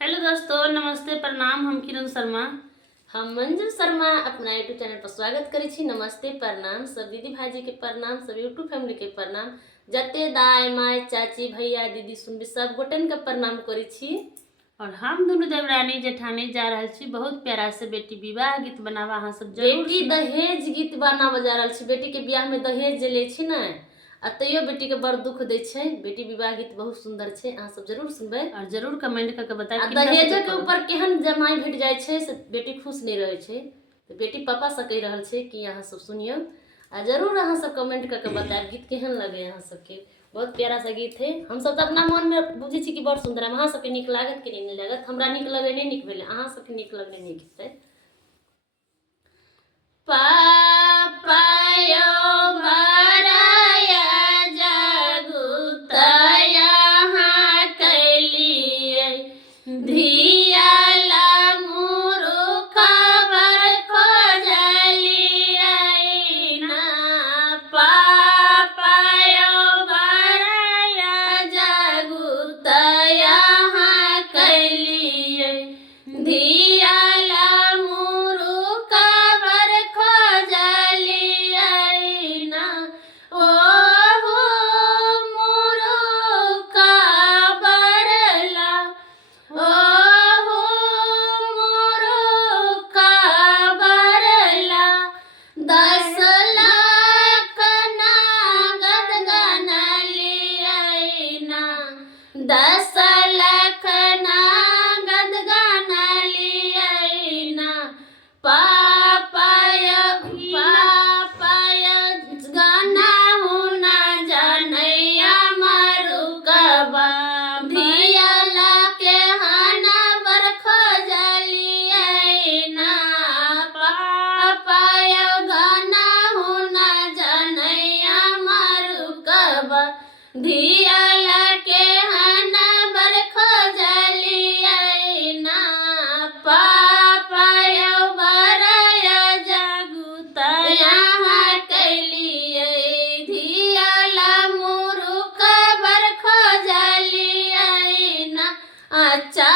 Hello दोस्तों, नमस्ते, प्रणाम। हम किरण शर्मा। हम मंजू शर्मा अपना यूट्यूब चैनल पर स्वागत करै छी। नमस्ते, प्रणाम। सब दीदी भाई के प्रणाम, सब यूट्यूब फैमिली के प्रणाम। जते दाई माय चाची भैया दीदी सुनबी सब गोटन के प्रणाम करै छी। और हम दोनों देवरानी जेठानी जा रहे छी बहुत प्यारा से बेटी विवाह गीत बनावा। अहाँ सब जरूर बेटी दहेज गीत बनावा जा रहल छी। बेटी के बियाह में दहेज जे ले छी ना, तैयो बेटी के बड़ दुख दे छै। बेटी विवाह गीत बहुत सुंदर छै, अहाँ सब जरूर सुनबे और जरूर कमेंट करके बताएं। दहेज के ऊपर केहन जमाई भेट जाय छै से बेटी खुश नहीं रहे छै। तो बेटी पापा से कह रहल छै कि अहाँ सब सुनियो आ जरूर अहाँ सब कमेंट करके बताएब गीत केहन लगे अहाँ सबके। बहुत प्यारा सा गीत है। हम सब तो अपना मन में बुझे छी कि बड़ सुंदर है। अहाँ सबके नीक लागत कि नहीं लागत? हमरा नीक लगे नहीं नीक भेले, अहाँ सबके नीक लगने नीक हेतै। पापायो भराया जगुतया हाँ कैलिए धियाला मुरु खबर खोजलिए ना। पापायो भराया जगुतया हाँ कैलिए धियाला दस लाख नागद गाना लिया ना। पापाय गाना होना जानैया मारू कबा धियाला के हाना बर खोजलिए ना। पापाय गाना होना जानैया मारू कबा धियाला के हाना बर खोजलिए ना। पापाय भराया जगुतया हाँ कैलिए धियाला मुरु खबर खोजलिए ना। अच्छा